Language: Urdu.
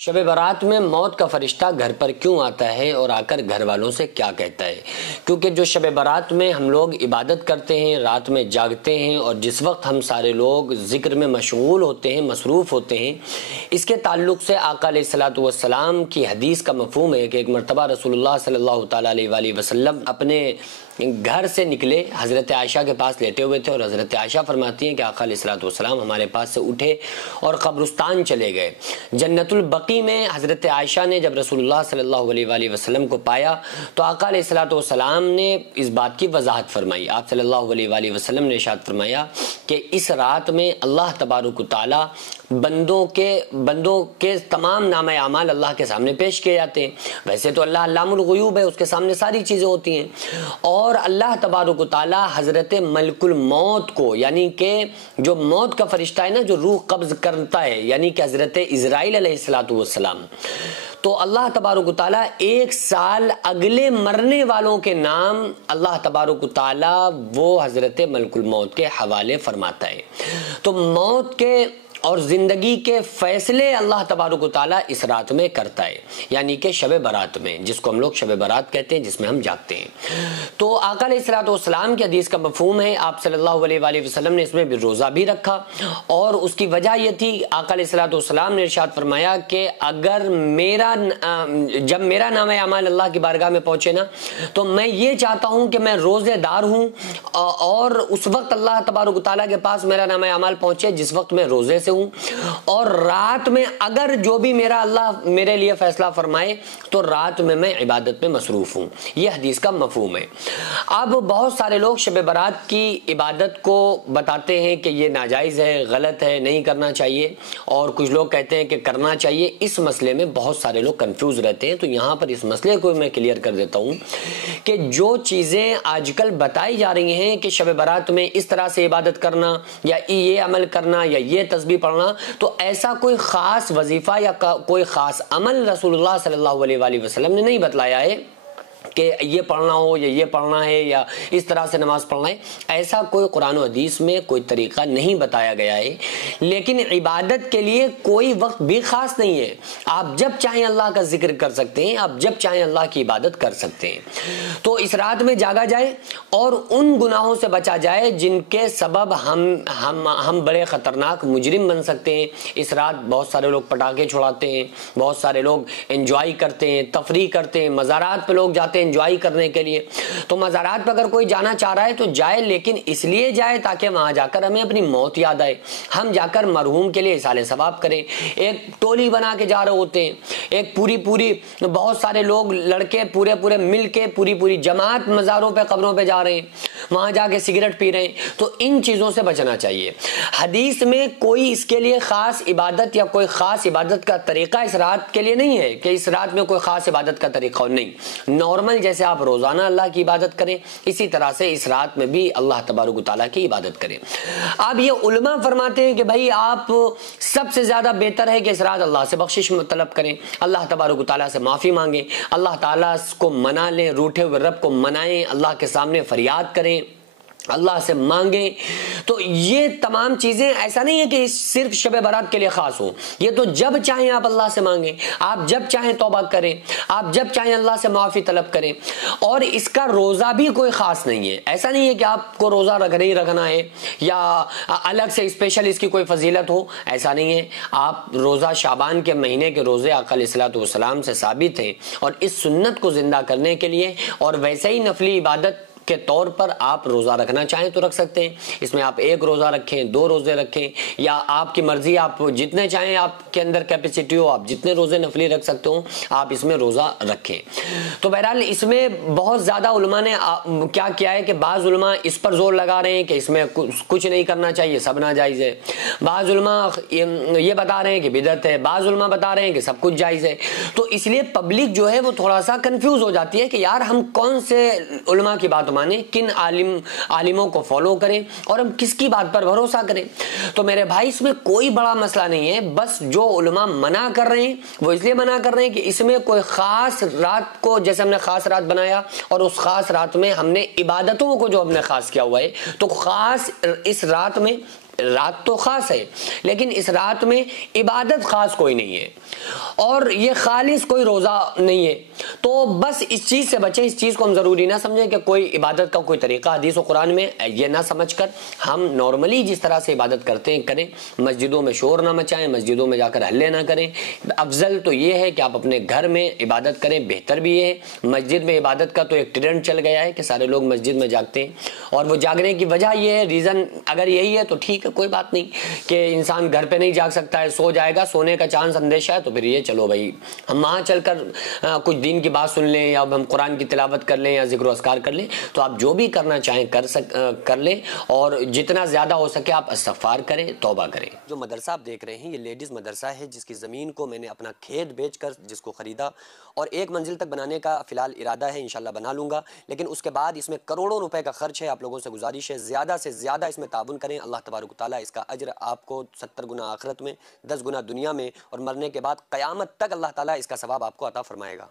شب برات میں موت کا فرشتہ گھر پر کیوں آتا ہے اور آ کر گھر والوں سے کیا کہتا ہے؟ کیونکہ جو شب برات میں ہم لوگ عبادت کرتے ہیں، رات میں جاگتے ہیں، اور جس وقت ہم سارے لوگ ذکر میں مشغول ہوتے ہیں، مصروف ہوتے ہیں، اس کے تعلق سے آقا علیہ الصلوۃ والسلام کی حدیث کا مفہوم ہے کہ ایک مرتبہ رسول اللہ صلی اللہ تعالیٰ علیہ وآلہ وسلم اپنے گھر سے نکلے، حضرت عائشہ کے پاس لیٹے ہوئے تھے، اور حضرت عائشہ فرماتی ہیں کہ آقا علیہ الصلوۃ والسلام ہمارے پاس سے اٹھے اور قبرستان چلے گئے۔ جنت البقیع میں حضرت عائشہ نے جب رسول اللہ صلی اللہ علیہ وآلہ وسلم کو پایا تو آقا علیہ الصلوۃ والسلام نے اس بات کی وضاحت فرمائی۔ آپ صلی اللہ علیہ وآلہ وسلم نے ارشاد فرمایا کہ اس رات میں اللہ تبارک و تعالی بندوں کے تمام نام اعمال اللہ کے سامنے پیش کیے جاتے ہیں۔ ویسے تو اللہ علام الغیوب ہے، اس کے سامنے ساری چیزیں ہوتی ہیں، اور اللہ تبارک و تعالی حضرت ملک الموت کو، یعنی کہ جو موت کا فرشتہ ہے نا، جو روح قبض کرتا ہے، یعنی کہ حضرت اسرائیل علیہ السلام، تو اللہ تبارک و تعالیٰ 1 سال اگلے مرنے والوں کے نام اللہ تبارک و تعالیٰ وہ حضرت ملک الموت کے حوالے فرماتا ہے۔ تو موت کے اور زندگی کے فیصلے اللہ تبارک و تعالیٰ اس رات میں کرتا ہے، یعنی کہ شب برات میں، جس کو ہم لوگ شب برات کہتے ہیں، جس میں ہم جاگتے ہیں۔ تو آقا علیہ الصلوۃ والسلام کی حدیث کا مفہوم ہے، آپ صلی اللہ علیہ وآلہ وسلم نے اس میں بھی روزہ بھی رکھا، اور اس کی وجہ یہ تھی، آقا علیہ الصلوۃ والسلام نے ارشاد فرمایا کہ اگر جب میرا نام اعمال اللہ کی بارگاہ میں پہنچے نا، تو میں یہ چاہتا ہوں کہ میں روزے دار ہوں، اور اس وقت اللہ تبارک و تعالیٰ کے پاس میرا نام اعمال پہنچے جس وقت میں روزے سے ہوں، اور رات میں اگر جو بھی میرا اللہ میرے لیے فیصلہ فرمائے تو رات میں عبادت میں مصروف ہوں۔ یہ حدیث کا مفہوم ہے۔ اب بہت سارے لوگ شب برات کی عبادت کو بتاتے ہیں کہ یہ ناجائز ہے، غلط ہے، نہیں کرنا چاہیے، اور کچھ لوگ کہتے ہیں کہ کرنا چاہیے۔ اس مسئلے میں بہت سارے لوگ کنفیوز رہتے ہیں، تو یہاں پر اس مسئلے کو میں کلیئر کر دیتا ہوں کہ جو چیزیں آج کل بتائی جا رہی ہیں کہ شب برات میں اس طرح سے عبادت کرنا، یا یہ عمل کرنا، یا یہ تسبیح پڑھنا، تو ایسا کوئی خاص وظیفہ یا کوئی خاص عمل رسول اللہ صلی اللہ علیہ وآلہ وسلم نے نہیں بتلایا ہے کہ یہ پڑھنا ہو یا یہ پڑھنا ہے یا اس طرح سے نماز پڑھنا ہے۔ ایسا کوئی قرآن و حدیث میں کوئی طریقہ نہیں بتایا گیا ہے، لیکن عبادت کے لیے کوئی وقت بھی خاص نہیں ہے۔ آپ جب چاہیں اللہ کا ذکر کر سکتے ہیں، آپ جب چاہیں اللہ کی عبادت کر سکتے ہیں۔ تو اس رات میں جاگا جائے اور ان گناہوں سے بچا جائے جن کے سبب ہم بڑے خطرناک مجرم بن سکتے ہیں۔ اس رات بہت سارے لوگ پٹاخے چھڑاتے ہیں، بہت سارے لوگ انجوائے کرتے ہیں، تفریح کرتے ہیں، مزارات پہ لوگ جاتے ہیں انجوائے کرنے کے لیے۔ تو مزارات پہ اگر کوئی جانا چاہ رہا ہے تو جائے، لیکن اس لیے جائے تاکہ وہاں جا کر ہمیں اپنی موت یاد آئے، ہم جا کر مرحوم کے لیے اصالہ ثواب کریں۔ ایک ٹولی بنا کے جا رہے ہوتے ہیں، ایک پوری بہت سارے لوگ، لڑکے پورے مل کے پوری جماعت مزاروں پہ، قبروں پہ جا رہے ہیں، وہاں جا کے سگریٹ پی رہے ہیں۔ تو ان چیزوں سے بچنا چاہیے۔ حدیث میں کوئی اس کے لیے خاص عبادت یا کوئی خاص عبادت کا طریقہ اس رات کے لیے نہیں ہے کہ اس رات میں کوئی خاص عبادت کا طریقہ نہیں۔ نارمل جیسے آپ روزانہ اللہ کی عبادت کریں، اسی طرح سے اس رات میں بھی اللہ تبارک و تعالیٰ کی عبادت کریں۔ اب یہ علماء فرماتے ہیں کہ بھائی آپ سب سے زیادہ بہتر ہے کہ اس رات اللہ سے بخشش طلب کریں، اللہ تبارک و تعالیٰ سے معافی مانگیں، اللہ تعالیٰ کو منا لیں، روٹھے ہوئے رب کو منائیں، اللہ کے سامنے فریاد کریں، اللہ سے مانگیں۔ تو یہ تمام چیزیں ایسا نہیں ہے کہ صرف شب برات کے لیے خاص ہوں، یہ تو جب چاہیں آپ اللہ سے مانگیں، آپ جب چاہیں توبہ کریں، آپ جب چاہیں اللہ سے معافی طلب کریں۔ اور اس کا روزہ بھی کوئی خاص نہیں ہے، ایسا نہیں ہے کہ آپ کو روزہ رکھنا ہے یا الگ سے اسپیشل اس کی کوئی فضیلت ہو، ایسا نہیں ہے۔ آپ روزہ شعبان کے مہینے کے روزے آقا علیہ الصلوۃ والسلام سے ثابت ہیں، اور اس سنت کو زندہ کرنے کے لیے اور ویسے ہی نفلی عبادت کے طور پر آپ روزہ رکھنا چاہیں تو رکھ سکتے ہیں۔ اس میں آپ 1 روزہ رکھیں، 2 روزے رکھیں، یا آپ کی مرضی، آپ جتنے چاہیں، آپ کے اندر کیپیسٹی ہو، آپ جتنے روزے نفلی رکھ سکتے ہو آپ اس میں روزہ رکھیں۔ تو بہرحال اس میں بہت زیادہ علماء نے کیا کیا ہے کہ بعض علماء اس پر زور لگا رہے ہیں کہ اس میں کچھ نہیں کرنا چاہیے، سب ناجائز ہے۔ بعض علماء یہ بتا رہے ہیں کہ بدعت ہے، بعض علماء بتا رہے ہیں کہ سب کچھ جائز ہے۔ تو اس لیے پبلک جو ہے وہ تھوڑا سا کنفیوز ہو جاتی ہے کہ یار ہم کون سے علماء کی بات مانیں، کن عالموں کو فالو کریں، اور ہم کس کی بات پر بھروسہ کریں۔ تو میرے بھائی اس میں کوئی بڑا مسئلہ نہیں ہے، بس جو علماء منع کر رہے ہیں وہ اس لیے منع کر رہے ہیں کہ اس میں کوئی خاص رات کو، جیسے ہم نے خاص رات بنایا اور اس خاص رات میں ہم نے عبادتوں کو جو ہم نے خاص کیا ہوا ہے، تو خاص اس رات میں رات تو خاص ہے لیکن اس رات میں عبادت خاص کوئی نہیں ہے اور یہ خالص کوئی روزہ نہیں ہے، تو بس اس چیز سے بچیں، اس چیز کو ہم ضروری نہ سمجھیں کہ کوئی عبادت کا کوئی طریقہ حدیث و قرآن میں یہ نہ سمجھ کر ہم نارملی جس طرح سے عبادت کرتے ہیں کریں، مسجدوں میں شور نہ مچائیں، مسجدوں میں جا کر ہلے نہ کریں۔ افضل تو یہ ہے کہ آپ اپنے گھر میں عبادت کریں، بہتر بھی یہ ہے۔ مسجد میں عبادت کا تو ایک ٹرینڈ چل گیا ہے کہ سارے لوگ مسجد میں جاگتے ہیں، اور وہ جاگنے کی وجہ یہ ہے، ریزن اگر یہی ہے تو ٹھیک ہے، کوئی بات نہیں کہ انسان گھر پہ نہیں جاگ سکتا ہے، سو جائے گا، سونے کا چانس اندیشہ ہے، تو پھر یہ چلو بھائی ہم وہاں چل کر کچھ دین کی بات سن لیں یا ہم قرآن کی تلاوت کر لیں یا ذکر و اذکار کر لیں۔ تو آپ جو بھی کرنا چاہیں کر لیں، اور جتنا زیادہ ہو سکے آپ استغفار کریں، توبہ کریں۔ جو مدرسہ آپ دیکھ رہے ہیں یہ لیڈیز مدرسہ ہے، جس کی زمین کو میں نے اپنا کھیت بیچ کر جس کو خریدا اور 1 منزل تک بنانے کا فی الحال ارادہ ہے، انشاءاللہ بنا لوں گا، لیکن اس کے بعد اس میں کروڑوں روپے کا خرچ ہے۔ آپ لوگوں سے گزارش ہے زیادہ سے زیادہ اس میں تعاون کریں، اللہ تبارک و تعالیٰ اس کا اجر آپ کو 70 گنا آخرت میں، 10 گنا دنیا میں، اور مرنے کے بعد قیامت تک اللہ تعالیٰ اس کا ثواب آپ کو عطا فرمائے گا۔